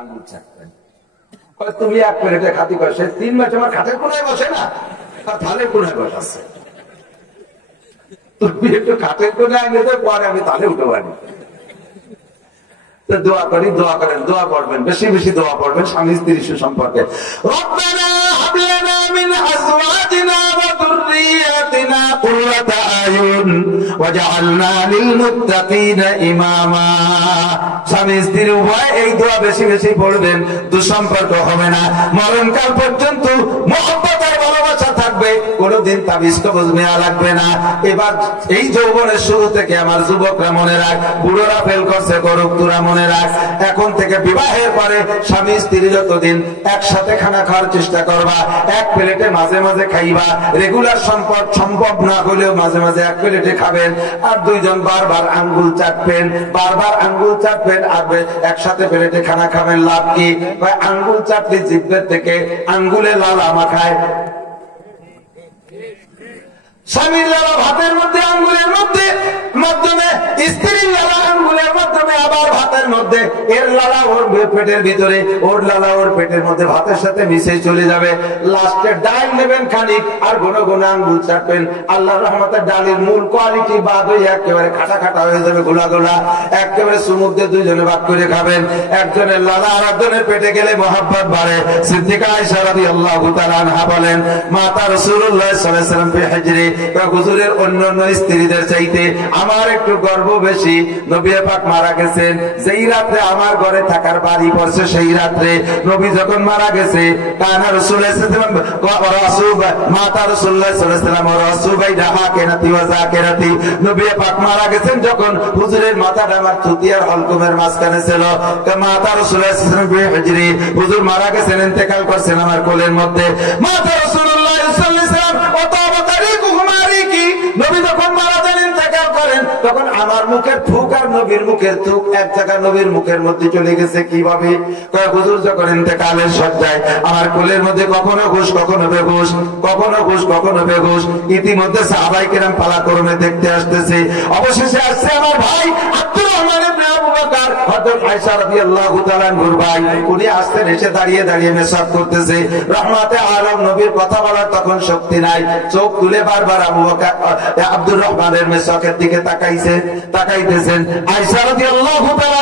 আঙ্গুল চাটবেন। তুমি এক প্লেটে খাতি কর, সে 3 মাস আমার খাটের কোনায় বসে না, আর থালের কোনায় বসাচ্ছে। তুমি একটু খাটের কোনায় নিতে পরে আমি তালে উঠে পারি। দোয়া করি, দোয়া করেন, দোয়া পড়বেন, বেশি বেশি দোয়া পড়বেন স্বামী স্ত্রী সুসম্পর্কে। রব্বানা হাব লানা মিন আজওয়াজিনা ওয়া যুররিয়াতিনা কুররাতা আয়ুন ওয়াজআলনা লিল মুত্তাকিনা ইমামা। স্বামী স্ত্রী উভয় এই দোয়া বেশি বেশি পড়বেন, দুঃসম্পর্ক হবে না, মরণকাল পর্যন্ত মহব্বত আর ভালোবাসা থাকবে, কোনদিন তাবিজ কবজ নেওয়া লাগবে না। এবার এই যৌবনের শুরু থেকে আমার যুবকরা মনে রাখ, বুড়োরা ফেল করছে করুক, তোরা মনে রাখ, এখন থেকে বিবাহের পরে স্বামী স্ত্রী যতদিন একসাথে খানা খাওয়ার চেষ্টা করবা, এক প্লেটে মাঝে মাঝে খাইবা, রেগুলার সম্পর্ক সম্ভব না হলেও মাঝে মাঝে এক প্লেটে খাবেন, আর দুইজন বারবার আঙ্গুল চাটবেন, বারবার আঙ্গুল চাটবেন, আর একসাথে প্লেটে খানা খাবেন। লাভ কি? আঙ্গুল চাটলে জিভের থেকে আঙ্গুলে লালা মাখায়, স্বামীর লালা ভাতের মধ্যে আঙ্গুলের মধ্যে মাধ্যমে, স্ত্রীর লালা আঙ্গুলের মাধ্যমে, আবার ভাতের মধ্যে, এর লালা ওর পেটের ভিতরে, ওর লালা ওর পেটের মধ্যে ভাতের সাথে মিশে চলে যাবে। লাস্টে ডাল নেবেন খানিক, আর ঘন ঘন আঙ্গুল চাটবেন। আল্লাহর রহমতে ডালের মূল কোয়ালিটি বাদ হয়ে একেবারে খাটা খাটা হয়ে যাবে, গোলা গোলা, একেবারে সুমুদ্রে দুইজনে ভাগ করে খাবেন। একজনের লালা আর একজনের পেটে গেলে মহব্বত বাড়ে। সিদ্দিকা আয়েশা রাদিয়াল্লাহু তাআলা আনহা বলেন, মাতা রাসূলুল্লাহ সাল্লাল্লাহু আলাইহি ওয়াসাল্লাম ফি হিজরি, হুজুরের অন্যান্য স্ত্রীদের চাইতে আমার একটু গর্ব বেশি। নবী পাক মারা গেছেন, যেই রাত্রে আমার ঘরে থাকার বাড়ি পড়ছে, সেই রাত্রে নবী যখন মারা গেছে, কানা রাসূলুল্লাহ সাল্লাল্লাহু আলাইহি ওয়াসাল্লাম মাতা রাসূলুল্লাহ সাল্লাল্লাহু আলাইহি ওয়াসাল্লাম রাসূবাই দাহাকেরাতি ওয়া যাকিরাতি, নবী পাক মারা গেছেন যখন হুজুরের মাথাটা আমার থুতিয়ার হলকুমের মাঝখানে ছিল। মাতা রাসূলুল্লাহ সাল্লাল্লাহু আলাইহি ওয়াসাল্লাম ফি হিজরি, হুজুর মারা গেছেন, ইন্তেকাল করছেন আমার কোলের মধ্যে। মাতা রাসূলুল্লাহ সাল্লাল্লাহু আলাইহি ওয়াসাল্লাম নবী যখন মারা যান, ইন্তেকাল করেন, তখন আমার মুখের থুক আর নবীর মুখের থুক এক জায়গায় নবীর মুখের মধ্যে চলে গেছে। কিভাবে? হুজুর যখন ইন্তেকালের সজ্জায় আমার কোলের মধ্যে কখনো ঘুষ কখনো বেঘুষ, কখনো ঘুষ কখনো বেঘুষ। ইতিমধ্যে সাহাবায়ে কেরাম পালাক্রমে দেখতে আসতেছে। অবশেষে আসছে আমার ভাই আব্দুর রহমান ইবনে আবু বকর, হযরত আয়েশা রাদিয়াল্লাহু তাআলা আনহুর ভাই। উনি আসছেন, এসে দাঁড়িয়ে দাঁড়িয়ে মেসাক করতেছে। রহমাতে আলম নবীর কথা বলার তখন শক্তি নাই, চোখ তুলে বারবার আবু বকর আব্দুর রহমানের মেসাকের দিকে তাকাইতেছেন। আয়েশা রাদিয়াল্লাহু তাআলা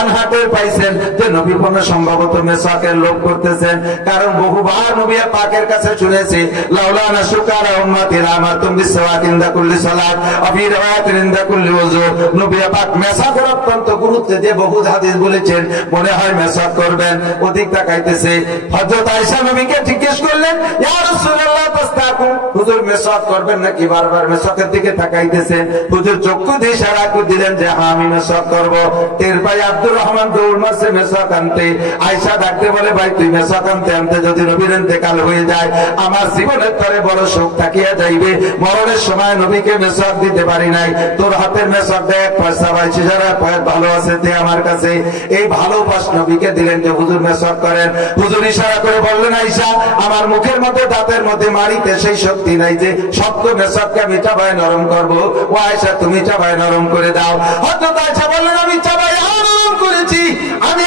আনহাতের পাইছেন যে নবী কোন সম্ভবত মেসাকের লোভ করতেছেন, কারণ বহুবার নবী পাকের কাছে শুনেছি, লাউলা নাশুকারা উম্মতি লামাতুম বিসওয়াক ইনদা কুল্লি সালাত ওয়া ফি riwayatin ইনদা কুল্লি ওযু। নবী পাক মেসাকের অত্যন্ত গুরুত্ব দিয়ে বহু হাদিস বলেছেন, মনে হয় মেসাক করবেন। ওদিক তাকাইতেছে। হযরত আয়েশা নবীকে জিজ্ঞেস করলেন, ইয়া রাসূলুল্লাহ তাস্তাকু, হুজুর মেসাক করবেন নাকি? বারবার মেসাকের দিকে তাকাইতেছেন। হুজুর চক্ষু দিয়ে ইশারা করে দিলেন যে হ্যাঁ আমি মেসাক করব। টের পাই আব্দুর রহমান দৌড় মারছে মেসাক আনতে। আয়েশা ডাকতে বলে, ভাই তুই মেসাক আনতে আনতে যদি নবীর ইন্তেকাল হয়ে যায়, আমার জীবনের তরে বড় শোক থাকিয়া যাইবে। মরণের সময় নবীকে মেসাক দিতে পারি নাই, তোর হাতের মেসাক দেখ, পয়সা পাইছি, যারা ভালো আছে তে আমার কাছে। এই ভালোবাস নবীকে দিলেন যে হুজুর মেসাক করেন। হুজুর ইশারা করে বললেন, আয়েশা আমার মুখের মধ্যে দাঁতের মধ্যে মারিতে সেই শক্তি নাই যে শক্ত মেসাককে আমি চাবায় নরম করবো। ও আয়েশা তুমি চাবায় নরম করে দাও। হযরত আয়েশা বললেন, আমি চাবায় নরম করেছি। আমি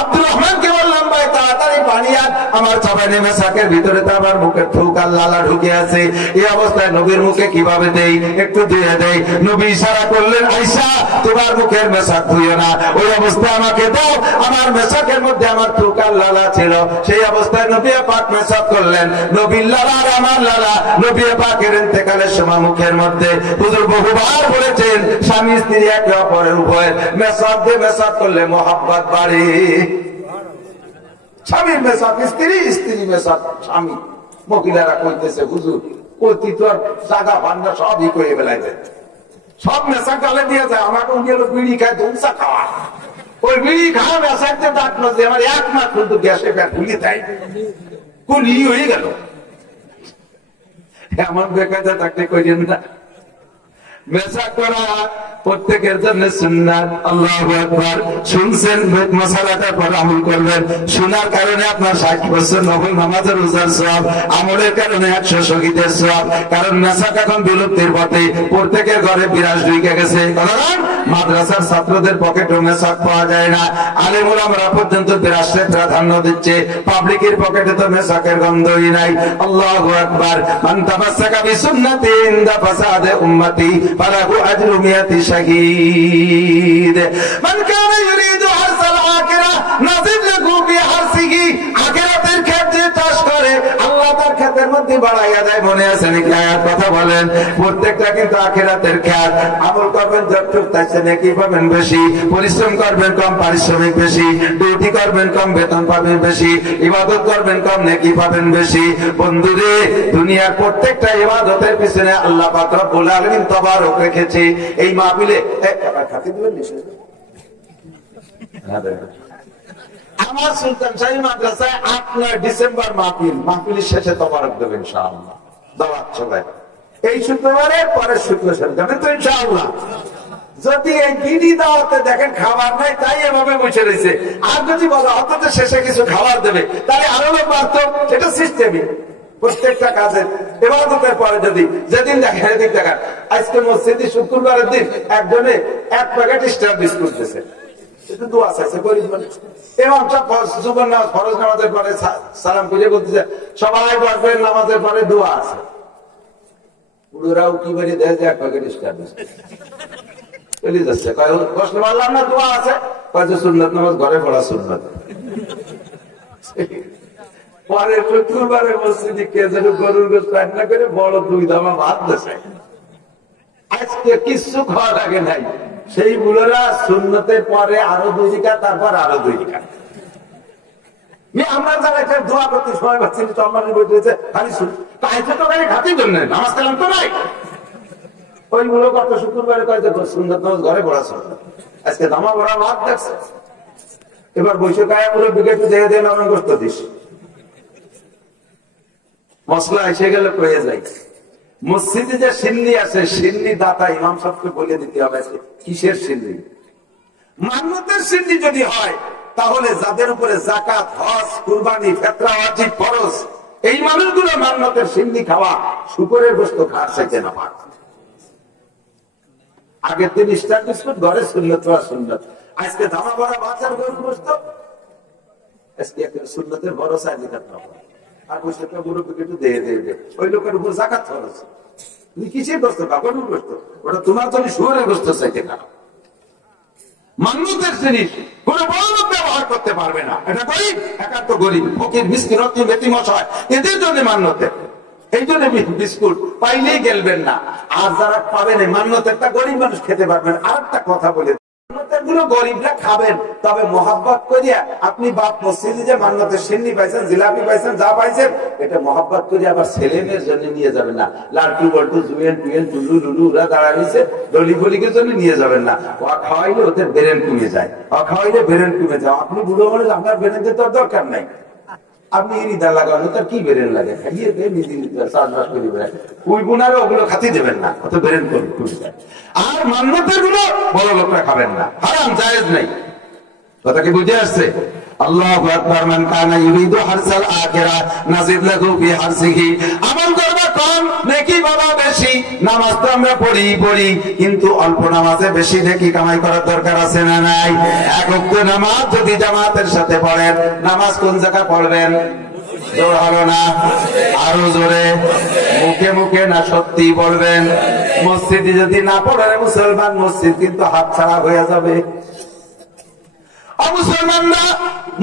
আব্দুর রহমানকে বললাম, ভাই তাড়াতাড়ি পানি আন, আমার চাবায় মেসাকের ভিতরে তো আমার মুখের থুক আর লালা ঢুকে আছে। এই অবস্থায় নবীর মুখে কিভাবে দেই? একটু ধুয়ে দেই। নবী ইশারা করলেন, আয়েশা তোমার মুখের মেসাক ধুইও না, ওই অবস্থায় আমাকে দাও। আমার মেসাকের মধ্যে আমার থুক আর লালা ছিল। সেই অবস্থায় নবী পাক মেসাক করলেন। নবীর লালা আর আমার লালা নবী পাকের ইন্তেকালের সময় মুখের মধ্যে। হুজুর বহুবার বলেছেন, স্বামী স্ত্রী একে অপরের উভয় মেসাক দিয়ে মেসাক করলে মহব্বত বাড়ে। স্বামীর মেসাক স্ত্রী, স্ত্রী মেসাক স্বামী। মহিলারা কইতেছে, হুজুর কইতি তো আর জাগা ভান্ডা সবই করে বেলাইতে, সব মেসাক গালে দিয়ে যায়। আমাকে গেল বিড়ি খায়, ধুমসা খাওয়া, ওই বিড়ি খাওয়া মেসাকতে ডাকলো যে আমার এক মাস কিন্তু গ্যাসে ব্যাগ ভুলি তাই কুলি হয়ে গেল। এমন বেকায়দা থাকতে কইলেন না। মেসাক করা প্রত্যেকের জন্য সুন্নাত। আল্লাহু আকবার। শুনছেন মাসালাটার পর আমল করবেন। শোনার কারণে আপনার 60 বছর নফল নামাজের রোজার সওয়াব, আমলের কারণে 100 শহীদের সওয়াব। কারণ মেসাক এখন বিলুপ্তির পথে, প্রত্যেকের ঘরে বিরাজ ঢুকে গেছে। কারণ মাদ্রাসার ছাত্রদের পকেটে মেসাক পাওয়া যায় না, আলেম ওলামারা পর্যন্ত বিরাজকে প্রাধান্য দিচ্ছে, পাবলিকের পকেটে তো মেসাকের গন্ধই নাই। আল্লাহু আকবার। মান তামাসসাকা বিসুন্নতি ইনদা ফাসাদে উম্মতি ফালাহু আজরু মিয়াতি শাহীদ। মান কানা ইউরিদু হারসাল আখিরা নাযিদ লাহু বিহারসিহি। আখিরাতের ক্ষেত যে চাষ করে আল্লাহ তার ক্ষেতের মধ্যে বাড়াইয়া দেয়। মনে আছে নাকি আয়াত? কথা বলেন। প্রত্যেকটা কিন্তু আখিরাতের ক্ষেত। আমল করবেন যতটুকু তাইছে নাকি পাবেন বেশি, পরিশ্রম করবেন কম পারিশ্রমিক বেশি, ডিউটি করবেন কম বেতন পাবেন বেশি, ইবাদত করবেন কম নাকি পাবেন বেশি। বন্ধুরে, দুনিয়ার প্রত্যেকটা ইবাদতের পিছনে আল্লাহ পাক রব্বুল আলামিন তবারক রেখেছে। এই মাহফিলে খাতি দিবেন নিশ্চয়। আমার সুলতান শাহী মাদ্রাসায় 8-9 ডিসেম্বর মাহফিলের শেষে তবারক দেবেন ইনশাআল্লাহ। দাওয়াত চলে এই শুক্রবারে, পরের শুক্রবার যাবেন তো ইনশাআল্লাহ। যদি এই বিডি দাওয়াতে দেখেন খাবার নাই, তাই এভাবে বসে রয়েছে, আর যদি বলা হতো যে শেষে কিছু খাবার দেবে, তাহলে আরো লোক বাড়ত। এটা সিস্টেমই প্রত্যেকটা কাজের। ইবাদতের পরে যদি যেদিন দেখেন এদিন দেখেন। আজকে মসজিদে শুক্রবারের দিন একজনে 1 প্যাকেট স্টার বিস্কুট দিয়েছে। দোয়া আছে গরিব মানুষ। এবং জুমার নামাজ, ফরজ নামাজের পরে সালাম পুজো করতেছে, সবাই বসবেন, নামাজের পরে দোয়া আছে। বুড়োরাও কি বাড়ি দেয় যে 1 প্যাকেট স্টার বিস্কুট চলে যাচ্ছে। প্রশ্ন করলাম না দোয়া আছে, কয়েছে সুন্নত নামাজ ঘরে পড়া সুন্নত। পরে শুক্রবারে মসজিদে কে যেন গরুর গোশত রান্না করে বড় 2 দামা ভাত দেয়। আজকে কিছু খাওয়া লাগে নাই, সেই বুড়োরা সুন্নতের পরে আরো 2 রিকাত, তারপর আরো 2 রিকাত। আমরা যারা একটা দোয়া করতে সময় পাচ্ছি চম্মানি বসেছে খালি তাইছে তো গাড়ি খাতির জন্য নামাজ কালাম তো নাই। ওইগুলো কত শুক্রবারে কয়েছে সুন্নত নামাজ ঘরে পড়া সুন্নত। আজকে দামা ভরা ভাত দেখছে। এবার বৈশাখ পুরো বিকেটে দেখে দিয়ে নামে করত দিস মশলা এসে গেলে কয়ে যায়। মসজিদে যে সিন্নি আছে, সিন্নি দাতা ইমাম সাহেবকে বলে দিতে হবে কিসের সিন্নি। মান্নতের সিন্নি যদি হয় তাহলে যাদের উপরে যাকাত, হজ, কুরবানি, ফিতরা, ওয়াজিব, ফরজ, এই মানুষগুলো মান্নতের সিন্নি খাওয়া শুকরের গোশত খাওয়ার চাইতে না পারে। আগের দিন স্টার বিস্কুট ঘরে সুন্নত সুন্নত, আজকে ধামা ভরা বাচ্চার গোশত, আজকে সুন্নতের ভরসা দিতে হবে। আর গোশতটা মুরব্বী একটু দিয়ে দে, ওই লোকের উপর যাকাত খরচ। তুমি কিসের গোশত গরুর গোশত, ওটা তোমার জন্য শুয়োরের গোশত চাইতে খাও। মান্নতের জিনিস কোন বড় লোক ব্যবহার করতে পারবে না। এটা গরিব, একান্ত গরিব, ফকির, মিসকিন, এতিম, অসহায়, এদের জন্য মান্নতের। এই জন্য বিস্কুট পাইলেই গেলবেন না। আর যারা পাবেন মান্নতেরটা গরিব মানুষ খেতে পারবেন। আর একটা কথা বলে, মান্নতের গুলো গরিবরা খাবেন, তবে মহাব্বত করিয়া আপনি বাপ মসজিদে যে মান্নতের সিন্নি পাইছেন, জিলাপি পাইছেন, যা পাইছেন, এটা মহাব্বত করিয়া আবার ছেলে মেয়ের জন্য নিয়ে যাবেন না। লালটু বল্টু জুয়েন টুয়েন টুলু লুলু ওরা দাঁড়াইছে ডলি ফলিকের জন্য নিয়ে যাবেন না। ও খাওয়াইলে ওদের বেরেন কমে যায়, ও খাওয়াইলে বেরেন কমে যায়। আপনি বুড়ো মানুষ, আপনার বেরেন দিতে দরকার নাই। আপনি ইরিদা লাগানো তার কি বেরেন লাগে, খাইয়ে চাষবাস করি ওই গুণারে ওগুলো খাতি দেবেন না, অত বেরেন কমে যায়। আর মান্নতের গুলো বড় লোকরা খাবেন না, হারাম, জায়েজ নাই। কথা কি বুঝে আসছে? আল্লাহু আকবার। মান কানা ইউরিদু হারসাল আখিরা নাযিদ লাহু ফি হারসিহি। আমল করবা কম, নেকি বাবা বেশি। নামাজ তো আমরা পড়ি, কিন্তু অল্প নামাজে বেশি নেকি কামাই করার দরকার আছে না নাই? এক ওয়াক্ত নামাজ যদি জামাতের সাথে পড়েন, নামাজ কোন জায়গায় পড়বেন? জোর হলো না, আরো জোরে, মুখে মুখে না সত্যি পড়বেন। মসজিদে যদি না পড়েন মুসলমান, মসজিদ কিন্তু হাত ছাড়া হয়ে যাবে। মুসলমানরা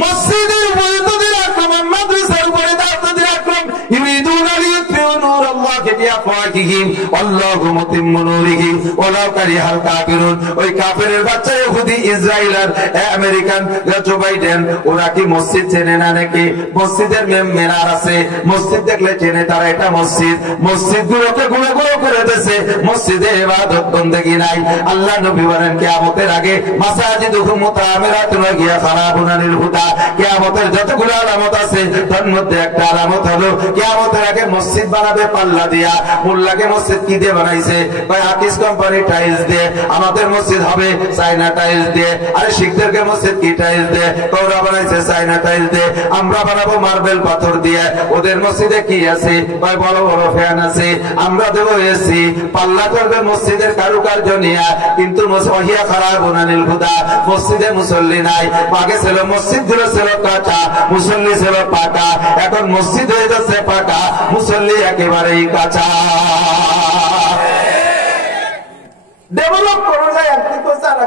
মসজিদের উপরে তাদের আক্রমণ, মাদ্রাসার উপরে তাদের আক্রমণ। ইউরিদুনা লিইউতফিউ নূরাল্লাহি বিআফওয়াহিহিম ওয়াল্লাহু মুতিম্মু নূরিহি ওয়ালাউ কারিহাল কাফিরুন। ওই কাফেরের বাচ্চা ইহুদি, ইসরায়েল আর আমেরিকান জো বাইডেন, ওরা কি মসজিদ চেনে না নাকি? মসজিদের মিনার আছে, মসজিদ দেখলে চেনে তারা এটা মসজিদ। মসজিদ গুলোকে গুঁড়ো গুঁড়ো করে দিয়েছে, মসজিদে ইবাদত বন্দেগী নাই। আল্লাহ নবী বলেন কিয়ামতের আগে মাসাজিদুহুম মুতাআমিরাতুন গিয়া খারাবুন আনিল হুদা। কিয়ামতের যতগুলো আলামত আছে তার মধ্যে একটা আলামত হলো কিয়ামতের আগে মসজিদ বানাবে পাল্লা দিয়া, মোল্লাকে মসজিদ মসজিদ কি দিয়ে বানাইছে? ভাই আকিস কোম্পানি টাইলস দিয়ে। আমাদের মসজিদ হবে চাইনা টাইলস দিয়ে। আরে শিখদেরকে মসজিদ কি টাইলস দিয়ে? ওরা বানাইছে চাইনা টাইলস দিয়ে। আমরা বানাবো মার্বেল পাথর দিয়ে। ওদের মসজিদে কি আছে? ভাই বড় বড় ফ্যান আছে। আমরা দেবো এসি। পাল্লা করবে মসজিদের কারুকার্য নিয়ে, কিন্তু ওহিয়া খারাপ বোনানিল হুদা, মসজিদে মুসল্লি নাই। আগে ছিল মসজিদ গুলো ছিল কাঁচা, মুসল্লি ছিল পাকা। এখন মসজিদ হয়ে যাচ্ছে পাকা, মুসল্লি একেবারেই কাঁচা। ডেভেলপ করা যায় একদিক হচ্ছে, আর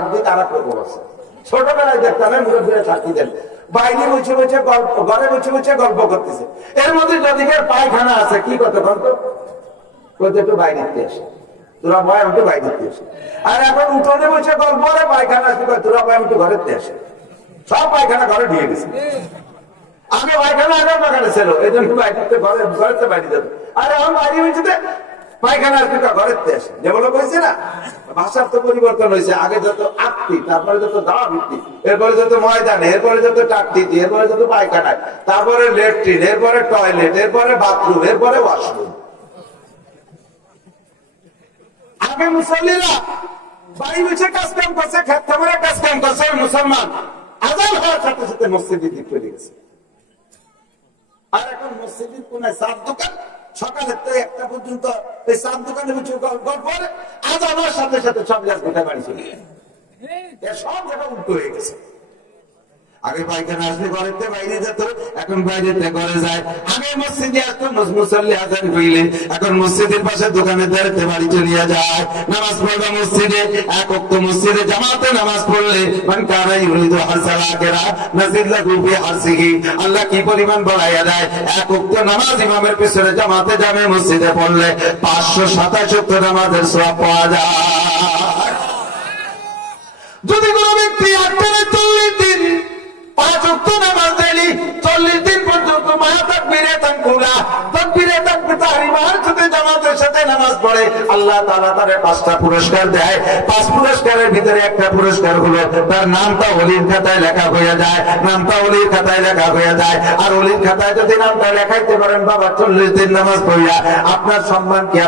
একদিক আর এক রকম আছে। ছোটবেলায় দেখতাম মুরব্বীরা সাক্ষী দেন, বাইরে বসে বসে গল্প, ঘরে বসে বসে গল্প করতেছে। এর মধ্যে যদি পায়খানা আছে, কি করতে গল্প করতে? একটু বাইরে দিতে আসে, তোরা ভয় একটু বাইরে দিতে আসে। আর এখন উঠোনে বসে গল্প করে পায়খানা আসে, তোরা ভয় একটু ঘরে দিয়ে আসে। সব পায়খানা ঘরে দিয়ে গেছে। আগে পায়খানা আগে পায়খানা ছিল, এই জন্য বাইরে ঘরে বাইরে যেত। আর এখন বাইরে হয়েছে পায়খানা আসবে ঘরের দেশ। ডেভেলপ হয়েছে না, ভাষার তো পরিবর্তন হয়েছে। আগে যত আকতি, তারপরে যত দাওয়া ভিত্তি, এরপরে যত ময়দানে, এরপরে যত টাকটিতে, এরপরে যত পায়খানায়, তারপরে ল্যাট্রিন, এরপরে টয়লেট, এরপরে বাথরুম, এরপরে ওয়াশরুম। আগে মুসল্লিরা বাড়ি বসে কাজ কাম করছে, খেত খামারে কাজ কাম করছে। মুসলমান আজান হওয়ার সাথে সাথে মসজিদে দিক চলে গেছে। আর এখন মসজিদের কোনায় চার দোকান, সকালের থেকে একটা পর্যন্ত এই চার দোকানে গল্প করে, আজান হওয়ার সাথে সাথে সব গ্যাস গোটায় বাড়ি চলে যায়। সব জায়গা উল্টো হয়ে গেছে। আগে পায়খানা আসলে ঘরেতে বাইরে যেত, এখন বাইরেতে ঘরে যায়। আগে মসজিদে আসতো মুসল্লি আজান হইলে, এখন মসজিদের পাশে দোকানে দাঁড়াতে বাড়ি চলিয়া যায়। নামাজ পড়বে মসজিদে, এক ওয়াক্ত মসজিদে জামাতে নামাজ পড়লে মান কানা ইউরিদু হারসাল আখিরা নাজিদ লাহু ফি হারসিহি, আল্লাহ কি পরিমাণ বাড়াইয়া দেয়। এক ওয়াক্ত নামাজ ইমামের পিছনে জামাতে যাবে মসজিদে পড়লে 577 নামাজের সওয়াব পাওয়া যায়। যদি কোনো ব্যক্তি আটটানে 40 দিন 5 ওয়াক্ত নামাজ দেয়নি, 40 দিন পর্যন্ত মায়া তাকবীরে তাকবীরা তাকবীরে তাকবীর তাহরিমার সাথে জামাতের সাথে নামাজ পড়ে, আল্লাহ তাআলা তারে 5টা পুরস্কার দেয়। 5 পুরস্কারের ভিতরে একটা পুরস্কার হলো তার নামটা ওলির খাতায় লেখা হয়ে যায়। নামটা ওলির খাতায় লেখা হয়ে যায়। আর ওলির খাতায় যদি নামটা লেখাইতে পারেন বাবা 40 দিন নামাজ পড়িয়া, আপনার সম্মান কি,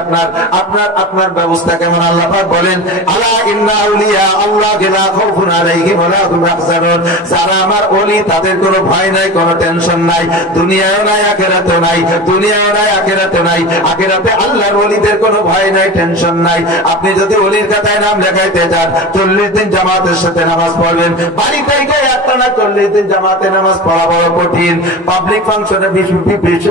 আপনার ব্যবস্থা কেমন? আল্লাহ পাক বলেন, আলা ইন্না আউলিয়া আল্লাহি লা খাউফুন আলাইহিম ওয়া লা হুম ইয়াহজানুন, যারা আমার ওলি তাদের কোনো ভয় নাই, কোনো টেনশন নাই, দুনিয়াও নাই আখিরাতেও নাই, দুনিয়াও নাই আখিরাতেও নাই। আখিরাতে আল্লাহর ওলিদের কোনো ভয় নাই, টেনশন নাই। আপনি যদি ওলির খাতায় নাম লেখাইতে যান, 40 দিন জামাতের সাথে নামাজ পড়বেন। বাড়ি থেকে একটা না 40 দিন জামাতে নামাজ পড়া বড় কঠিন। পাবলিক ফাংশনে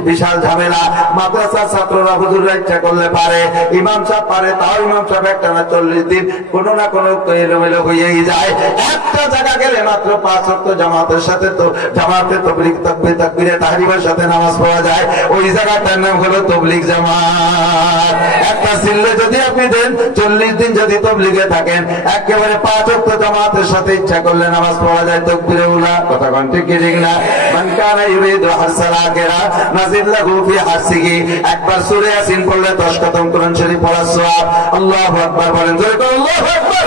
বিশাল ঝামেলা। মাদ্রাসার ছাত্ররা হুজুররা ইচ্ছা করলে পারে, ইমাম সাহেব পারে, তাও ইমাম সাহেব একটা না 40 দিন কোনো না কোনো এলোমেলো হয়েই যায়। একটা জায়গা গেলে মাত্র 5 ওয়াক্ত জামাতের সাথে তো জামাতে তাবলীগ তাকবীরে তাহরিমার সাথে নামাজ পড়া যায়। ওই জায়গাটার নাম হলো তাবলীগ জামাত। একটা সিল্লে যদি আপনি দেন, 40 দিন যদি তাবলীগে থাকেন, একেবারে 5 ওয়াক্ত জামাতের সাথে ইচ্ছা করলে নামাজ পড়া যায়। তাকবীরে উলা, কথা কোন ঠিক কি ঠিক না? মান কানা ইউরিদু হারসাল আখিরা নাজিদ লাহু ফি হারসিহি, একবার সূরা ইয়াসিন পড়লে 10 খতম কোরআন শরীফ পড়ার সওয়াব। আল্লাহু আকবার বলেন, জোরে বলেন আল্লাহু আকবার।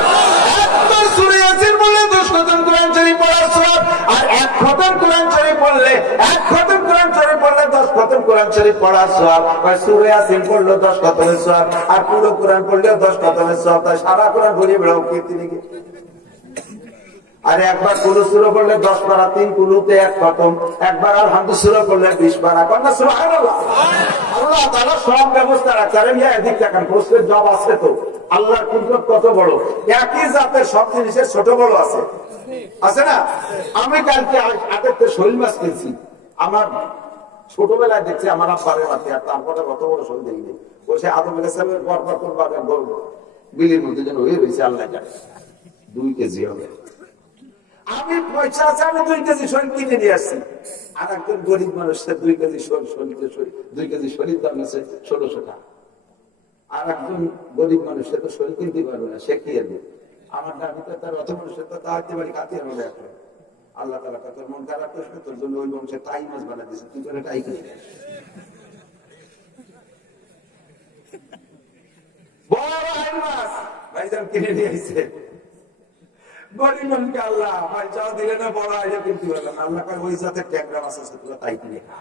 একবার সূরা ইয়াসিন পড়লে 10 খতম কোরআন শরীফ পড়ার সওয়াব। আর 1 খতম কোরআন শরীফ পড়লে 1 খতম কোরআন শরীফ পড়লে 10 খতম কোরআন শরীফ পড়ার সওয়াব। আর সূরা ইয়াসিন পড়লে 10 খতমের সওয়াব, আর পুরো কোরআন পড়লেও 10 খতমের সওয়াব। তাই সারা কোরআন ঘুরিয়ে বেড়াও কীর্তি লিখে। আর একবার কুলু সূরা পড়লে 10 পারা, 3 কুলুতে 1 খতম। একবার আলহামদুলিল্লাহ সূরা পড়লে 20 পারা। কন্যা সুবহানাল্লাহ। আল্লাহ তাআলা সব ব্যবস্থা রাখছেন। মিয়া এদিক তাকান, প্রশ্নের জবাব আছে তো। আল্লাহর কুদরত কত বড়। একই জাতের সব জিনিসের ছোট বড় আছে, আছে না? আমি কালকে আগে শৈল মাছ কিনছি। আমার ছোটবেলায় দেখছি আমার আব্বারে মাঠে, আর তারপরে কত বড় শৈল দেখিনি। বসে আদম আলাইহিস সালামের পর করবার গর্ব বিলির মধ্যে যেন হয়ে রয়েছে, আল্লাহ জানে 2 কেজি হবে। আমি পয়সা আছে, আমি 2 কেজি শরীর কিনে নিয়ে আসছি। আর একজন গরিব মানুষ 2 কেজি শরীর দাম আছে 1600 টাকা। আর একজন গরিব মানুষ তো শরীর কিনতে পারবে না, সে কি এনে? আমার দাবিতে তার অত মানুষের তো তাহাতে বাড়ি কাতে হবে এখন। আল্লাহ তাআলা তোর মন খারাপ করছে, তোর জন্য ওই বংশে টাই মাছ বানা দিয়েছে, তুই করে টাই কিনে বড় মাছ ভাইজান কিনে নিয়ে আসছে। গরিব মানুষকে আল্লাহ পয়সাও দিলে না, বড় আইডিয়া কিনতে পারলাম। আল্লাহ ওই জাতের ট্যাংরা মাছ আছে, তোরা তাই কিনে খা।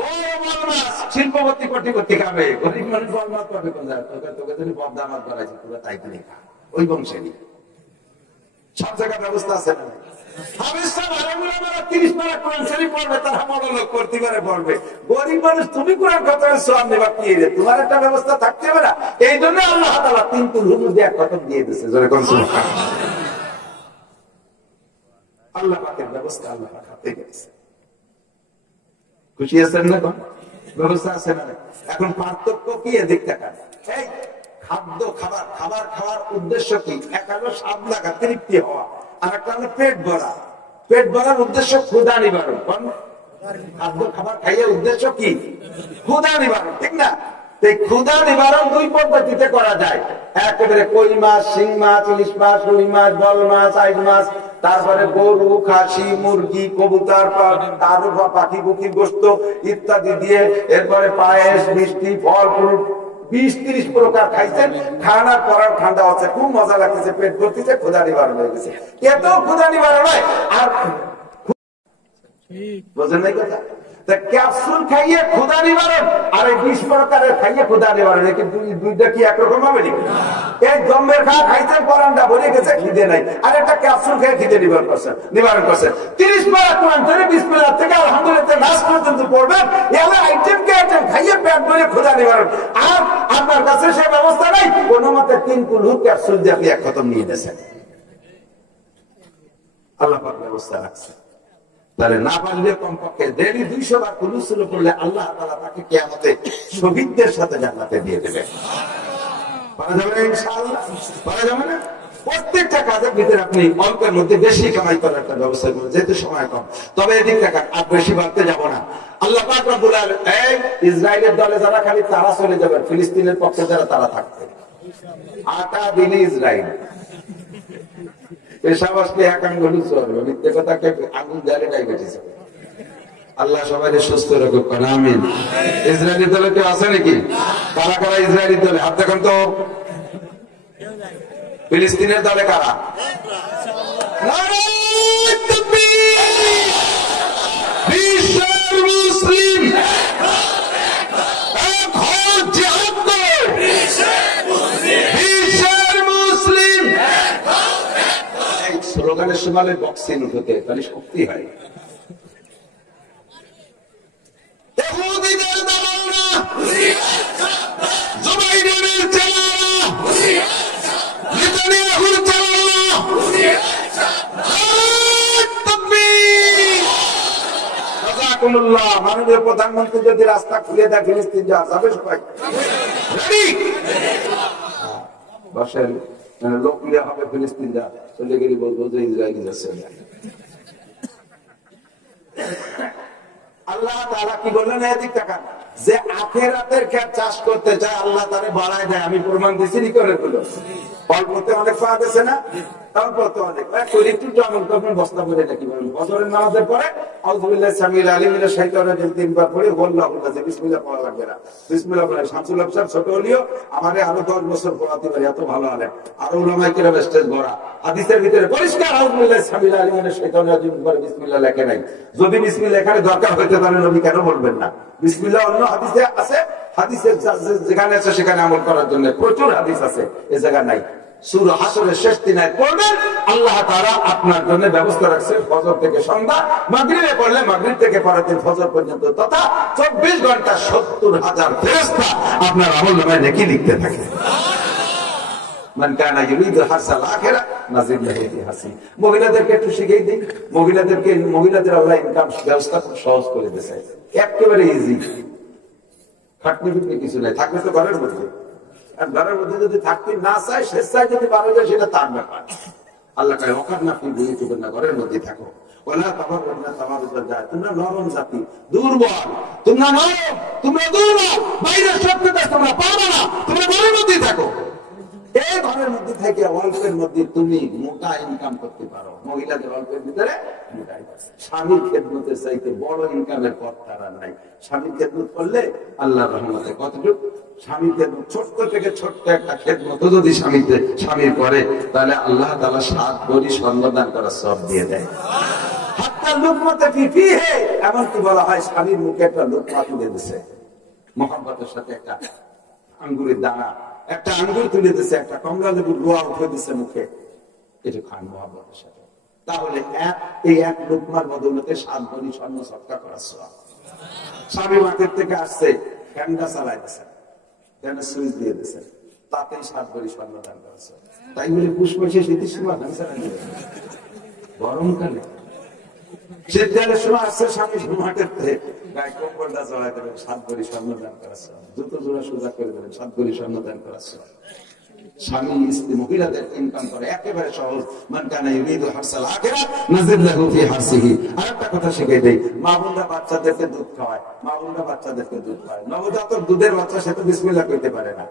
বড় বড় মাছ শিল্পপতি কোটিপতি খাবে, গরিব মানুষ বড় মাছ পাবে কোথায়? তোকে যদি পদ্মা মাছ বাড়াইছে তোরা তাই কিনে খা, ওই বংশেরই। সব জায়গায় ব্যবস্থা আছে না? গরিব মানুষ তুমি কোরআন খতমের সওয়াব নেবা কি রে? তোমার একটা ব্যবস্থা থাকতে হবে না? এই জন্য আল্লাহ তাআলা 3 কুল হুজুর দিয়ে খতম দিয়ে দিয়েছে। জোরে কোন সুবহানাল্লাহ। আল্লাহ পাকের ব্যবস্থা আল্লাহ পাক হাতে গেছে। খুশি আছেন না? ব্যবস্থা আছে না? এখন পার্থক্য কি এদিক তাকান। এই খাদ্য খাবার খাবার খাওয়ার উদ্দেশ্য কি? একটা হলো স্বাদ লাগা, তৃপ্তি হওয়া, আর একটা হলো পেট ভরা। পেট ভরার উদ্দেশ্য ক্ষুধা নিবারণ। খাদ্য খাবার খাইয়ে উদ্দেশ্য কি? ক্ষুধা নিবারণ, ঠিক না? এই ক্ষুধা নিবারণ 2 পদ্ধতিতে করা যায়। একেবারে কই মাছ, শিং মাছ, ইলিশ মাছ, রুই মাছ, বল মাছ, আইড মাছ, তারপরে গরু, খাসি, মুরগি, কবুতর, আরো পাখি পুকির গোশত ইত্যাদি দিয়ে, এরপরে পায়েস, মিষ্টি, ফল ফ্রুট 20-30 প্রকার খাইছেন। খানার পর ঠান্ডা হচ্ছে, খুব মজা লাগতেছে, পেট ভরতেছে, ক্ষুধা নিবারণ হয়ে গেছে। এত ক্ষুধা নিবারণ হয় আর বোঝেন নাই কথা? ক্যাপসুল খাইয়ে ক্ষুধা নিবারণ আর এই 20 প্রকারের খাইয়ে ক্ষুধা নিবারণ, দুইটা কি একরকম হবে নাকি? এই জম্মের খাওয়া খাইছেন, পরানটা ভরে গেছে, খিদে নাই, আর একটা ক্যাপসুল খেয়ে খিদে নিবারণ করছেন। 30 পারা কোরআন ধরে বিসমিল্লাহ থেকে আলহামদুলিল্লাহ নাস পর্যন্ত পড়বেন, এভাবে আইটেম কে আইটেম খাইয়ে পেট ভরে ক্ষুধা নিবারণ। আর আপনার কাছে সে ব্যবস্থা নাই, কোন মতে 3 কুল হুজুর ক্যাপসুল দিয়ে আপনি এক খতম নিয়ে নিয়েছেন। আল্লাহ পাক ব্যবস্থা রাখছে। তাহলে না পারলে কমপক্ষে ডেইলি 200 বার কুলু সুলু পড়লে আল্লাহ তাআলা তাকে কিয়ামতে শহীদদের সাথে জান্নাতে দিয়ে দেবে। পারা যাবে না ইনশাআল্লাহ? পারা যাবে না? প্রত্যেকটা কাজের ভিতরে আপনি অল্পের মধ্যে বেশি কামাই করার একটা ব্যবস্থা করুন, যেহেতু সময় কম। তবে এদিক টাকা আর বেশি বাড়তে যাব না। আল্লাহ পাক রব্বুল আলামিন এই ইসরায়েলের দলে যারা খালি তারা চলে যাবে, ফিলিস্তিনের পক্ষে যারা তারা থাকবে। আটা দিন ইসরায়েল আল্লাহ সবাই সুস্থ রাখুক। আমিন। ইসরায়েলি দলে কেউ আছে নাকি? কারা কারা ইসরায়েলি দলে হাত দেখান তো। ফিলিস্তিনের দলে কারা? মুসলিম স্লোগানের সময় বক্সিং হতে তাহলে শক্তি হয়। মাননীয় প্রধানমন্ত্রী যদি রাস্তা খুলে দেয় ফিলিস্তিন যাওয়া যাবে সবাই বসেন, লোক মিলে হবে ফিলিস্তিন যা চলে গেলে বলবো যে ইসরায়েলি যাচ্ছে। আল্লাহ তাআলা কি বললেন এদিক তাকান, যে আখিরাতের ক্ষেত চাষ করতে চায় আল্লাহ তারে বাড়ায় দেয়। আমি প্রমাণ দিচ্ছি নি করে বলো, অল্পতে অনেক পাওয়া গেছে না? অল্পতে অনেক একটু আমল করবেন, বস্তা পরে নাকি বলবেন ফজরের নামাজের পরে আউযুবিল্লাহি সামিল আলিম মিনাশ শাইতানির রাজিম 3 বার পড়ে আল্লাহু আকবার, বিসমিল্লাহ পড়া লাগবে না। বিসমিল্লাহ পড়ে শামসুল আবসার ছোট হলিও আমারে আরো 10 বছর পড়াতে পারি, এত ভালো আলেম। আর উলামায়ে কেরাম স্টেজ ভরা, হাদিসের ভিতরে পরিষ্কার আউযুবিল্লাহি সামিল আলিম মিনাশ শাইতানির রাজিম পরে বিসমিল্লাহ লেখে নাই। যদি বিসমিল্লাহ এখানে দরকার হইতে তাহলে নবী কেন বলবেন না? বিসমিল্লাহ অন্য হাদিসে আছে, হাদিসের যেখানে আছে সেখানে আমল করার জন্য প্রচুর হাদিস আছে, এই জায়গা নাই। সূরা হাশরের শেষ 3 আয়াত পড়বেন, আল্লাহ তাআলা আপনার জন্য ব্যবস্থা রাখছে ফজর থেকে সন্ধ্যা, মাগরিবে পড়লে মাগরিব থেকে পরের দিন ফজর পর্যন্ত, তথা 24 ঘন্টা 70,000 ফেরেশতা আপনার আমলনামায় নেকি লিখতে থাকে। মান কানা ইউরিদু হাসাল আখিরা নাজিল লাহু ফি হাসি। মহিলাদেরকে একটু শিখিয়ে দিই, মহিলাদের আল্লাহ ইনকাম ব্যবস্থা খুব সহজ করে দিয়েছে, একেবারে ইজি, খাটনি ফিটনি কিছু নাই। থাকবে তো ঘরের মধ্যে, ঘরের মধ্যে যদি থাকতে না চায়, স্বেচ্ছায় যদি পারো যায় সেটা তার ব্যাপার। আল্লাহ কয় ওখানে আপনি বুঝে চুকেন না, ঘরের মধ্যে থাকো। তোমরা নরম জাতি, দুর্বল, তোমরা নরম, তোমরা দুর্বল, বাইরের সত্যতা তোমরা পারবে না, তোমরা ঘরের মধ্যে থাকো। এই ঘরের মধ্যে থেকে অল্পের মধ্যে তুমি মোটা ইনকাম করতে পারো। মহিলাদের অল্পের ভিতরে মোটাই, স্বামীর খেদমতের চাইতে বড় ইনকামের পথ তারা নাই। স্বামীর খেদমত করলে আল্লাহর রহমতে কতটুকু স্বামীর খেদমত, ছোট্ট থেকে ছোট্ট একটা খেদমত যদি স্বামীর করে, তাহলে আল্লাহ তাআলা 7 ভরি স্বর্ণদান করার সওয়াব দিয়ে দেয়। হাত্তা লুকমাতে ফি ফিহি, এমনকি বলা হয় স্বামীর মুখে একটা লুকমা তুলে দিছে মহব্বতের সাথে, একটা আঙ্গুরের দানা, একটা আঙ্গুর তুলে দিছে, একটা কমলা লেবুর রোয়া উঠে দিছে মুখে, এটা খান মহব্বতের সাথে। তাহলে এই এক লুকমার বদৌলতে 7 ভরি স্বর্ণ সদকা করার সওয়াব। স্বামী মাঠের থেকে আসছে, ফ্যানটা চালাই দিছে, ফ্যানের সুইচ দিয়ে দিছে, তাতেই 7 ভরি স্বর্ণ দান করেছে। তাই বলে পুষ পয়সা শীতের সময় ফ্যান চালাই দিবে, গরমকালে শীতকালের সময় আসছে স্বামী মাঠের থেকে গায়ে কম্বলটা চড়াই দেবেন, 7 ভরি স্বর্ণ দান করেছে। জুতো জোড়া সোজা করে দেবেন, 7 ভরি স্বর্ণ দান করেছে। স্বামী স্ত্রী মহিলাদের ইনকাম করে একেবারে সহজ। মান কানা ইউরিদু হারসাল আখিরাহ নাজিদ লাহু ফি হারসিহি। আরেকটা কথা শিখিয়ে দেই, মা বোনরা বাচ্চাদেরকে দুধ খাওয়ায়, মা বোনরা বাচ্চাদেরকে দুধ খাওয়ায়। নবজাতক দুধের বাচ্চা সে তো বিসমিল্লাহ কইতে পারে না,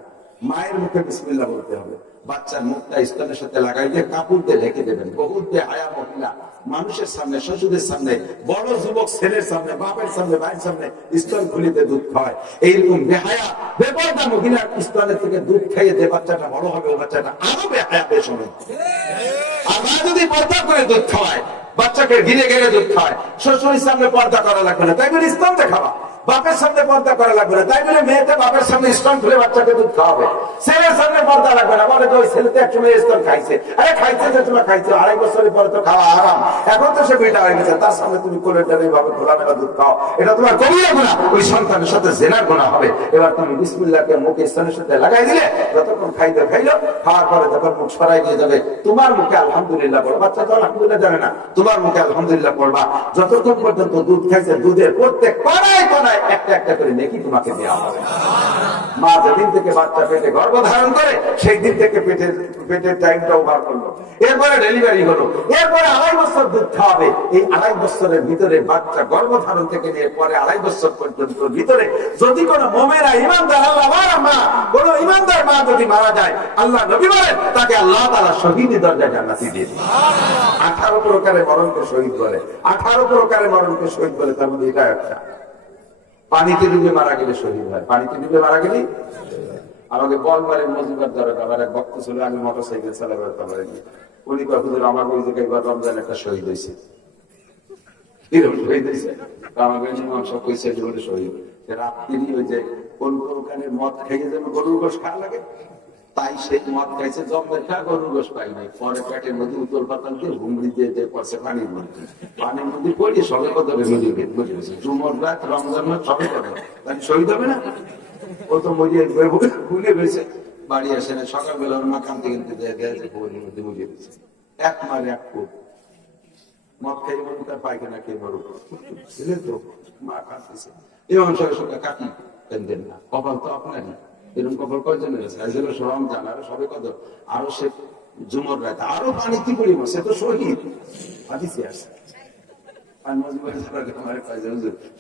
মায়ের মুখে বিসমিল্লাহ বলতে হবে। বাচ্চার মুখটা স্তনের সাথে লাগাই দিয়ে কাপড় দিয়ে ঢেকে দেবেন। বহুত বেহায়া মহিলা মানুষের সামনে, শ্বশুরের সামনে, বড় যুবক ছেলের সামনে, বাপের সামনে, ভাইয়ের সামনে স্তন খুলিতে দুধ খাওয়ায়। এইরকম বেহায়া বেপরদা মহিলার স্তনের থেকে দুধ খাইয়ে যে বাচ্চাটা বড় হবে, ও বাচ্চাটা আরো বেহায়া বেশি। আর মা যদি পর্দা করে দুধ খাওয়ায়, বাচ্চাকে ঘিরে ঘিরে দুধ খাওয়ায়, শ্বশুরের সামনে পর্দা করা লাগবে না, তাই বলে স্তন দেখাবা। বাপের সামনে পর্দা করা লাগবে না, তাই বলে মেয়েতে বাপের সামনে স্তন খুলে বাচ্চাকে দুধ খাওয়াবে। ছেলের সামনে পর্দা লাগবে না, বলে ওই ছেলেতে একসময় স্তন খাইছে, আরে খাইছে যে তোমার খাইছে, 2.5 বছরের পরে তো খাওয়া আরাম, এখন তো সে বেটা হয়ে গেছে, তার সামনে তুমি কোলেটা এইভাবে খোলামেলা দুধ খাও, এটা তোমার কবিরা গুনাহ, ওই সন্তানের সাথে জেনার গুনাহ হবে। এবার তুমি বিসমিল্লাহকে মুখে স্তনের সাথে লাগাই দিলে, যতক্ষণ খাইলো খাওয়ার পরে যখন মুখ সরাই দিয়ে যাবে, তোমার মুখে আলহামদুলিল্লাহ বলো। বাচ্চা তো আলহামদুলিল্লাহ জানে না, তোমার মুখে আলহামদুলিল্লাহ পড়বা। যতক্ষণ পর্যন্ত দুধ খাইছে, দুধের প্রত্যেক কণায় কণায় একটা একটা করে নেকি তোমাকে দেওয়া হবে। মা যেদিন থেকে বাচ্চা পেটে গর্ভধারণ করে, সেই দিন থেকে পেটের টাইমটা ওভার করলো, এরপরে ডেলিভারি হলো, এরপরে 2.5 বছর দুধ খাওয়াবে। এই 2.5 বছরের ভিতরে বাচ্চা গর্ভধারণ থেকে নিয়ে পরে 2.5 বছর পর্যন্ত ভিতরে যদি কোনো মুমিনা ইমানদার আল্লাহওয়ালা মা, কোন ইমানদার মা যদি মারা যায়, আল্লাহ নবী বলেন তাকে আল্লাহ তাআলা শহীদ দরজায় জান্নাতি দিয়ে দিবেন। 18 প্রকারের মরণকে শহীদ বলে, 18 প্রকারের মরণকে শহীদ বলে, তার মধ্যে এটা একটা। পানিতে ডুবে মারা গেলে শহীদ হয়, পানিতে ডুবে মারা গেলে। আমাকে বলবারের মজিবার দ্বারা আমার এক ভক্ত ছিল, আমি মোটরসাইকেল চালাবার পারে গিয়ে উনি হুজুর আমার ওই জায়গায় এবার রমজান একটা শহীদ হয়েছে, শহীদ হয়েছে আমাকে সব কইছে জীবনে শহীদ। রাত্রি ওই যে ওখানে মদ খেয়ে যেন গরুর গোশ খাওয়া লাগে, তাই সেই মদ খাইছে, জমের খা গরুর গোশ পাই নাই। পরে পেটের মধ্যে উতল পাতাল দিয়ে হুমড়ি দিয়ে পড়ছে পানির মধ্যে, পানির মধ্যে পড়িয়ে সবে কত নদীর ভেদ বুঝে গেছে। জুমর রাত রমজান সবে কবে তাহলে শহীদ হবে না? ও তো মরিয়ে ভুলে গেছে, বাড়ি আসে না। সকালবেলা মা কানতে কিনতে বইয়ের মধ্যে বুঝিয়ে দিচ্ছে, এক মার এক ফুট মদ খাই মরুক আর পায়খানা খেয়ে মরুক, ছেলে তো মা কাঁদতেছে। এবং সঙ্গে সঙ্গে কাটি দেন না, কপাল তো আপনারই। এরকম কপাল কয়জনের আছে? সরম জান, আরো সবে কত, আরো সে জুমর রাত আরো পানি কি পড়ি সে তো শহীদ হাদিসে আসে।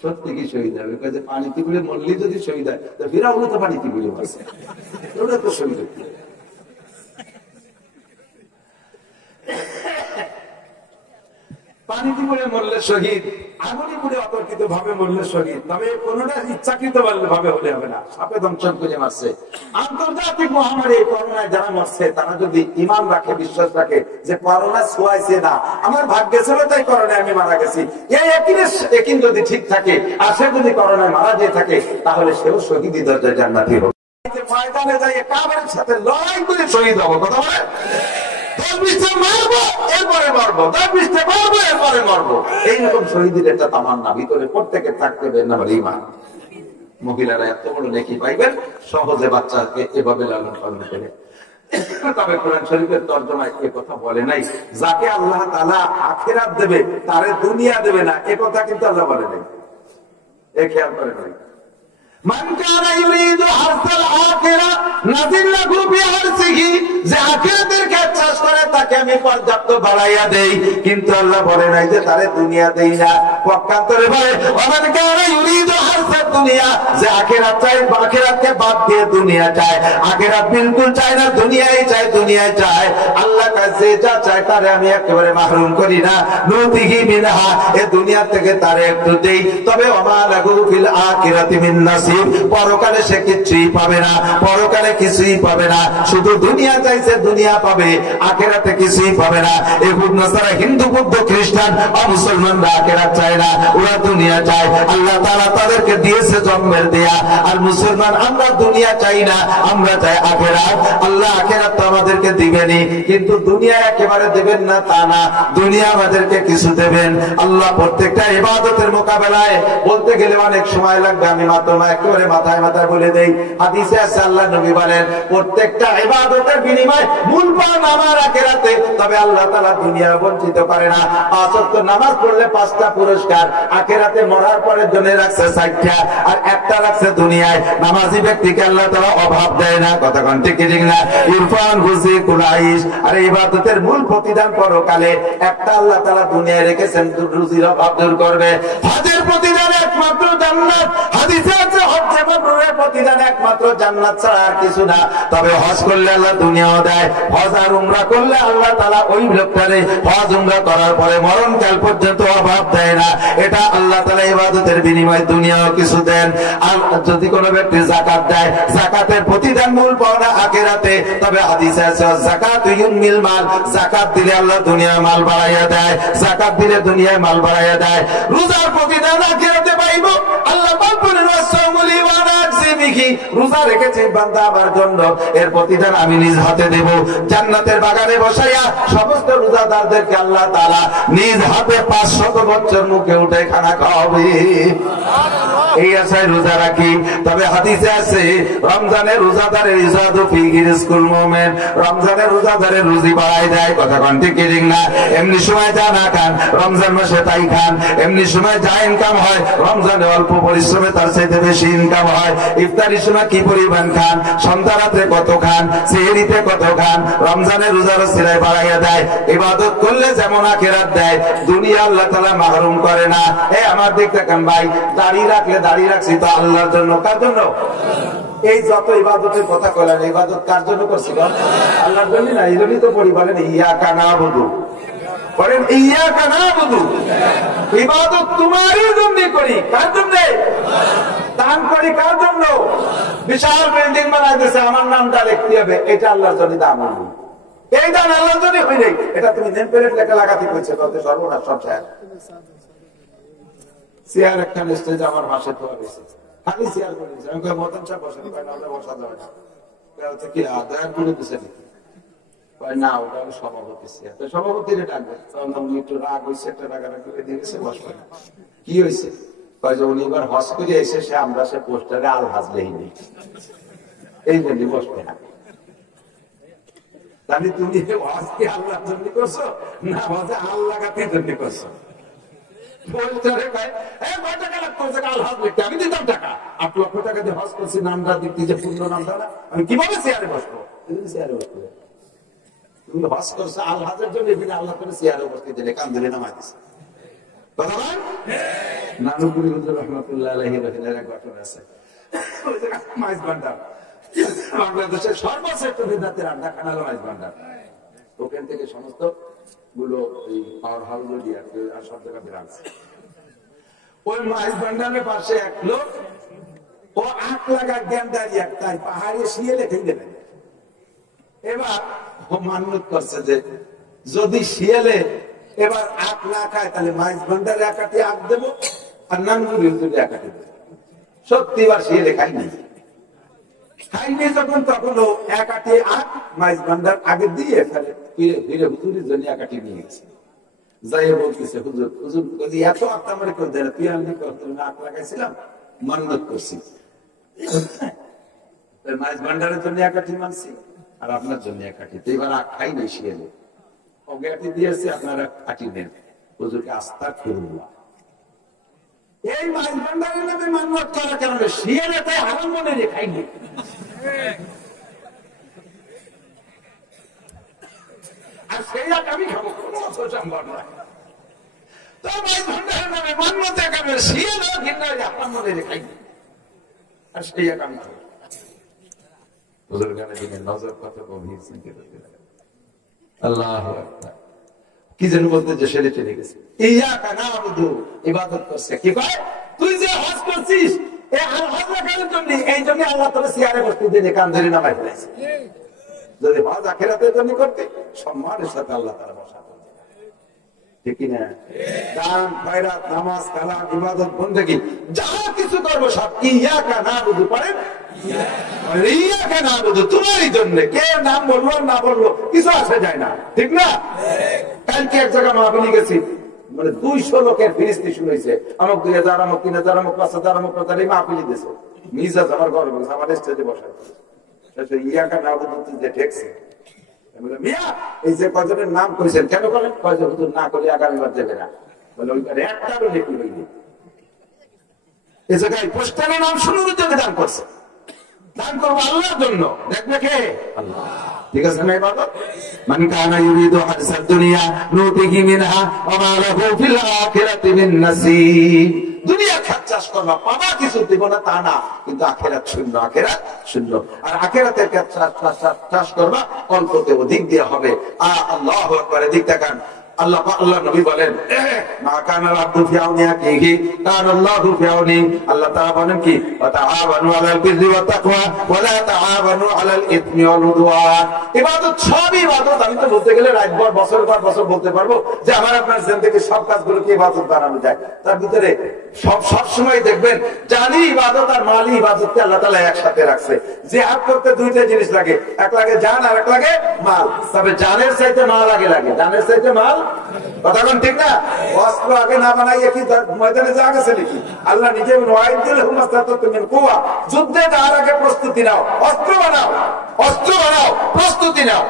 সত্যি কি শহীদ হবে? পানি কি বলে মরলি যদি শহীদ হয়, ফিরাউনও তো পানি কি বলে মারছে, ওটা তো শহীদ। পানিতে পড়ে মরলে শহীদ, আগুনে পড়ে অতর্কিত ভাবে মরলে শহীদ। তবে কোনটা ইচ্ছাকৃত ভাবে হলে হবে না, সাপে দংশন করে মারছে। আন্তর্জাতিক মহামারী করোনায় যারা মরছে, তারা যদি ইমান রাখে, বিশ্বাস রাখে যে করোনা ছোঁয়াইছে না, আমার ভাগ্যে ছিল তাই করোনায় আমি মারা গেছি, এই একই যদি ঠিক থাকে, আর সে যদি করোনায় মারা যেয়ে থাকে, তাহলে সেও শহীদি দরজায় জান্নাতি হবে। ময়দানে যাই কাফেরের সাথে লড়াই করে শহীদ হবো, কথা বলে মারবো এরপরে মরবো, 10-20টা মারবো এরপরে মরবো, এইরকম শহীদের একটা তামান্না ভিতরে প্রত্যেকের থাকতে হবে। না বলে ইমান। মহিলারা এত বড় নেকি পাইবেন সহজে বাচ্চাকে এভাবে লালন পালন করে। তবে কোরআন শরীফের তরজমায় এ কথা বলে নাই, যাকে আল্লাহ তাআলা আখিরাত দেবে তারে দুনিয়া দেবে না, এ কথা কিন্তু আল্লাহ বলে নাই, এ খেয়াল করে নাই। মান কানা ইউরিদু হারসাল আখিরা নাজিল লাহু বিহারসিহি, যে আখিরাতের কাজ চাষ করে তাকে আমি পর্যাপ্ত বাড়াইয়া দেই, কিন্তু আল্লাহ বলে নাই যে তারে দুনিয়া দেই না। পক্ষান্তরে বলে মান কানা ইউরিদু হারসাল দুনিয়া, যে আখিরাত চায়, আখিরাতকে বাদ দিয়ে দুনিয়া চায়, আখিরাত বিলকুল চায় না, দুনিয়াই চায়, দুনিয়াই চায়। আল্লাহ কাছে যা চায় তারে আমি একেবারে মাহরুম করি না, নুতিহি মিনহা, এ দুনিয়া থেকে তারে একটু দেই, তবে ওয়া মা লাহু ফিল আখিরাতি মিন নাসিব, নসিব, পরকালে সে কিছুই পাবে না, পরকালে কিছুই পাবে না, শুধু দুনিয়া চাইছে দুনিয়া পাবে, আখেরাতে কিছুই পাবে না। ইহুদ নাসারা, হিন্দু বৌদ্ধ খ্রিস্টান মুসলমানরা আখেরাত চায় না, ওরা দুনিয়া চায়। আল্লাহ তাআলা তাদেরকে দিয়েছে জন্মের দেয়া। আর মুসলমান আমরা দুনিয়া চাই না, আমরা চাই আখেরাত। আল্লাহ আখেরাত তো আমাদেরকে দিবেনই, কিন্তু দুনিয়া একেবারে দেবেন না তা না, দুনিয়া আমাদেরকে কিছু দেবেন। আল্লাহ প্রত্যেকটা ইবাদতের মোকাবেলায় বলতে গেলে অনেক সময় লাগবে, আমি মাত্র একেবারে মাথায় মাথায় বলে দেই। হাদিসে আছে আল্লাহ নবী বলেন, প্রত্যেকটা ইবাদতের বিনিময় মূল পান আমার আখেরাতে, তবে আল্লাহ তাআলা দুনিয়া বঞ্চিত করে না। 5 ওয়াক্ত নামাজ পড়লে 5টা পুরস্কার, আখেরাতে মরার পরের জন্য রাখছে 4টা, আর একটা রাখছে দুনিয়ায়। নামাজি ব্যক্তিকে আল্লাহ তাআলা অভাব দেয় না, কথা কোন ঠিক ঠিক না? ইরফান গুজি কুলাইশ। আর ইবাদতের মূল প্রতিদান পরকালে, একটা আল্লাহ তাআলা দুনিয়ায় রেখেছেন রুজির অভাব দূর করবে। হজের প্রতিদান একমাত্র জান্নাত। হাদিসে আছে হজ্জে মাবরুরের প্রতিদান একমাত্র জান্নাত ছাড়া আর কিছু না। তবে হজ করলে আল্লাহ দুনিয়াও দেয়, হজ আর উমরা করলে আল্লাহ তাআলা ওই লোকটারে হজ উমরা করার পরে মরণকাল পর্যন্ত অভাব দেয় না। এটা আল্লাহ তাআলা ইবাদতের বিনিময়ে দুনিয়াও কিছু দেন। আর যদি কোনো ব্যক্তি যাকাত দেয়, যাকাতের প্রতিদান মূল পাওনা আখিরাতে। তবে হাদিসে আছে যাকাত ইউমিল মাল, যাকাত দিলে আল্লাহ দুনিয়ায় মাল বাড়াইয়া দেয়, যাকাত দিলে দুনিয়ায় মাল বাড়াইয়া দেয়। রোজার প্রতিদান আখিরাতে পাইব। আল্লাহ বলেন ওয়াসাউমুল ওয়ানাজিমিহি, রোজা রেখেছে বান্দা আমার জন্য, এর প্রতিদান আমি নিজ হাতে দেব। জান্নাতের বাগানে বসাইয়া সমস্ত রোজাদারদেরকে আল্লাহ তাআলা নিজ হাতে 500 বছর মুখে উঠে খানা খাওয়াবে। এই আশায় রোজা রাখি। তবে হাদিসে আছে রমজানের রোজাদারের ইজাদু ফি রিজকুল মুমিন, রমজানের রোজাদারের রুজি বাড়ায় দেয়, কথা কোন ঠিক ঠিক না? এমনি সময় যা না খান রমজান মাসে তাই খান, এমনি সময় যা ইনকাম হয় রমজানে অল্প পরিশ্রমে তার চাইতে বেশি ইনকাম হয়। ইফতারির সময় কি পরিমাণ খান, সন্ধ্যা রাতে কত খান, সেহরিতে কত খান, রমজানের রোজার সিরায় বাড়াইয়া দেয়। ইবাদত করলে যেমন আখিরাত দেয়, দুনিয়া আল্লাহ তাআলা মাহরুম করে না। আমার দিক দেখেন ভাই, দাড়ি রাখলে দাড়ি রাখছি তো আল্লাহর জন্য, কার জন্য? এই যত ইবাদতের কথা কইলেন, ইবাদত কার জন্য করছি? আল্লাহর জন্য না। এই জন্যই তো পড়ি বলেন ইয়াকা নাবুদু, বলেন ইয়াকা নাবুদু, ইবাদত তোমারই জন্য করি। কার জন্য? দান করি কার জন্য? বিশাল বিল্ডিং বানাই দিয়েছে, আমার নামটা লিখতে হবে, এটা আল্লাহর জন্য দান হইল। এই দান আল্লাহর জন্য হইলে, এটা তুমি নেম প্লেট লেখা লাগাতে কইছে, কত সর্বনাশ সব শেষ। চেয়ার একটা স্টেজ আমার পাশে তো হয়েছে, খালি চেয়ার করে দিয়েছে। আমি মতন সাহেব বসেন, বসা যাবে না, কি আদায় করে দিচ্ছে নাকি? না, ওটা হলো সভাপতি চেয়ার, সভাপতিরে ডাকবে। তখন একটু রাগ হয়েছে, একটা রাগারাগ করে দিয়েছে, বসবে না। কি হয়েছে? উনি এবার হজ করে এসে সে আমরা সে পোস্টারে আল হাজ লেহিনি, এই জন্য বসবে না। তাহলে তুমি হজ কি আল্লাহর জন্য করছো না হজে আল লাগাতে জন্য করছো? আমি দিতাম টাকা, 8 লক্ষ টাকা দিয়ে হজ করছি, নামটা দিতে যে পূর্ণ নামটা না, আমি কিভাবে চেয়ারে বসবো? চেয়ারে বসবো। তুমি হজ করছো আল হাজের জন্য, আল্লাহ করে চেয়ারে বসতে দিলে কান ধরে নামাই দিচ্ছে। নানুপুরি হুজুর রহমাতুল্লাহ আলাইহির এক ঘটনা আছে। মাইজ ভান্ডার, বাংলাদেশের সর্বশ্রেষ্ঠ বিদ্যার্থীর আড্ডাখানা হলো মাইজ ভান্ডার। ওখান থেকে সমস্ত গুলো পাওয়ার হাউস আর সব জায়গা বেরাচ্ছে। ওই মাইজ ভান্ডারের পাশে এক লোক, ও 8 লাগা জ্ঞানদারি একটাই পাহাড়ে শিয়ালে খেয়ে দেবে। এবার ও মান্যত করছে যে যদি শিয়ালে এবার আখ না খায়, তাহলে মাইজ ভান্ডারে 1 আখ দেবো, আর নানপুরি হুজুরে 1 দেবো। সত্যি এবার শিয়ালে খাইনি, যখন তখন ও 1 আখ মাইজ ভান্ডার আগে দিয়ে ফেলে, ফিরে হুজুরের জন্য 1 নিয়ে গেছে। যাই বলতেছে, হুজুর হুজুর এত আখ আমার করে দেয়, তুই আমি আখ লাগাইছিলাম, মান্যত করছি, মাইজ ভান্ডারের জন্য 1 মানছি, আর আপনার জন্য 1 তো এবার আখ খাই নাই শিয়ালে, অজ্ঞাতি দিয়েছে, আপনারা কাটি নেন। হুজুরকে আস্থা করুন। এই মাইজ ভান্ডারের নামে মান্যত করার কারণে শিয়ালে তাই হারাম মনে রেখাইনি। আর সেই আখ আমি খাবো, সম্ভব নয়। তো মাইজ ভান্ডারের নামে মান্যতের কারণে শিয়ালেও ঘৃণা হারাম মনে রেখাইনি, আর সেই আখ আমি খাবো। হুজুর গানে দিনের নজর কত গভীর চিন্তা করতে লাগে। আল্লাহ কি যেন বলতে যে সেরে চলে গেছে, ইয়াকা নাবুদু, ইবাদত করছে। কি কয়? তুই যে হজ করছিস এই জন্য আল্লাহ তাআলা সিয়ারে বসতে দিয়ে কান ধরে নামাই ফেলেছে। যদি হজ আখিরাতের জন্য করতে সম্মানের সাথে আল্লাহ তাআলা বসা করতেন, ঠিক কিনা? দান, খয়রাত, নামাজ, কালাম, ইবাদত, বন্দেগী যা কিছু করবো সব ইয়াকা নাবুদু, পারেন ইয়াকা নাবুদু, তোমারই জন্য। কে নাম বললো না বললো কিছু আসে যায় না, ঠিক না? কালকে এক জায়গায় মাহফিলে গেছি, মানে 200 লোকের ফিরিস্তি শুনেছে, আমক 2000, আমক 3000, আমক 5000, আমক 5000 মাহফিলে দিয়েছে। মিজাজ আমার গর্ব, আমার স্টেজে বসায় ইয়াকা নাবুদু যে ঠেকছে। মিয়া এই যে কয়জনের নাম কইছেন কেন করেন? কয়জন না করলে আগামীবার যাবে না, বলে ওইখানে একটা লেখি হইনি। এই জায়গায় পোস্টারে নাম শুনুর জন্য দান করছে, দান করবো আল্লাহর জন্য, দেখবে কে? আল্লাহ। ঠিক আছে না? ইবাদত মান কানা ইউরিদু হারসাদ দুনিয়া নুতিহি মিনহা ওয়া মা লাহু ফিল আখিরাতি মিন নাসিব। দুনিয়া খাত চাষ করবা, পাবা কিছু, দিব না তা না, কিন্তু আখিরাত শূন্য, আখিরাত শূন্য। আর আখিরাতের চাষ করবা অল্পতে অধিক দেওয়া হবে। আল্লাহু আকবার। এদিক তাকান, আল্লাহ নবী বলেন মা কানা আব্দু ফি আউনি আখিহি কানা আল্লাহু ফি আউনি। আল্লাহ তাআলা বলেন কি ওয়া তাআওয়ানু আলাল বিররি ওয়াত তাকওয়া ওয়া লা তাআওয়ানু আলাল ইসমি ওয়াল উদওয়ান। ইবাদত সবই ইবাদত। আমি তো বলতে গেলে রাতভর বছর পর বছর বলতে পারবো যে আমার আপনার জিন্দেগির সব কাজগুলোকে ইবাদত বানানো যায়। তার ভিতরে সব সময় দেখবেন জানি ইবাদত আর মালি ইবাদতকে আল্লাহ তাআলা একসাথে রাখছে। জিহাদ করতে দুইটা জিনিস লাগে, এক লাগে জান আর এক লাগে মাল। তবে জানের চাইতে মাল আগে লাগে, জানের চাইতে মাল। কথা কোন ঠিক না? অস্ত্র আগে না বানাইয়ে কি ময়দানে যা গেছে নাকি? আল্লাহ নিজে যুদ্ধে যাওয়ার আগে প্রস্তুতি নাও, অস্ত্র বানাও, অস্ত্র বানাও, প্রস্তুতি নাও।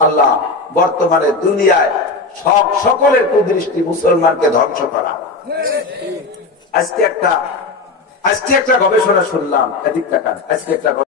আল্লাহ বর্তমানে দুনিয়ায় সকলের কুদৃষ্টি মুসলমানকে ধ্বংস করা। আজকে একটা গবেষণা শুনলাম, এদিক তাকান, আজকে একটা